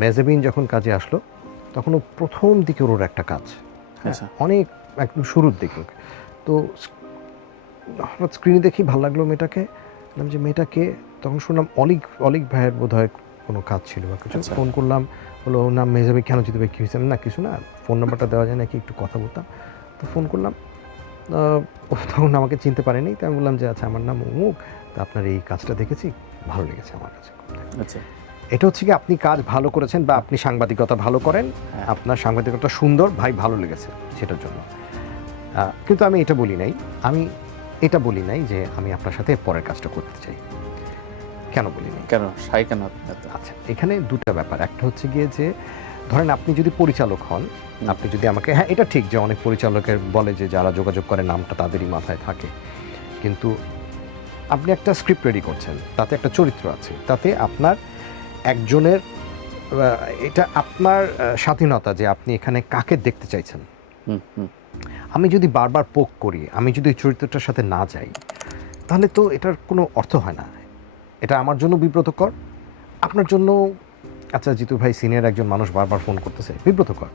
মেজাবিন যখন কাজে আসলো তখন ও প্রথম দিকে ওর একটা কাজ, অনেক একদম শুরুর দিকে। তো হঠাৎ স্ক্রিনে দেখি ভালো লাগলো মেয়েটাকে, বললাম যে মেয়েটাকে, তখন শুনলাম অলিক ভাইয়ের বোধহয় কোনো কাজ ছিল বা কিছু। ফোন করলাম, বললো ওর নাম মেজাবি। কেন যদি ভাই কী হয়েছে? না কিছু না, ফোন নাম্বারটা দেওয়া যায় নাকি, একটু কথা বলতাম। তো ফোন করলাম, ও তখন আমাকে চিনতে পারেনি। তো আমি বললাম যে আচ্ছা আমার নাম অমুক, তো আপনার এই কাজটা দেখেছি, ভালো লেগেছে আমার কাছে। আচ্ছা, এটা হচ্ছে কি আপনি কাজ ভালো করেছেন বা আপনি সাংবাদিকতা ভালো করেন, আপনার সাংবাদিকতা সুন্দর, ভাই ভালো লেগেছে সেটার জন্য। কিন্তু আমি এটা বলি নাই যে আমি আপনার সাথে পরের কাজটা করতে চাই। কেন বলি নাই? কেন সাই কেন আপনি? আচ্ছা, এখানে দুটো ব্যাপার। একটা হচ্ছে গিয়ে যে ধরেন আপনি যদি পরিচালক হন, আপনি যদি আমাকে, হ্যাঁ এটা ঠিক যে অনেক পরিচালকের বলে যে যারা যোগাযোগ করে নামটা তাদেরই মাথায় থাকে, কিন্তু আপনি একটা স্ক্রিপ্ট রেডি করছেন, তাতে একটা চরিত্র আছে, তাতে আপনার একজনের এটা আপনার স্বাধীনতা যে আপনি এখানে কাকে দেখতে চাইছেন। আমি যদি বারবার পোক করি, আমি যদি ওই চরিত্রটার সাথে না যাই, তাহলে তো এটার কোনো অর্থ হয় না। এটা আমার জন্য বিব্রতকর, আপনার জন্য। আচ্ছা জিতু ভাই সিনিয়র একজন মানুষ বারবার ফোন করতেছে, বিব্রতকর।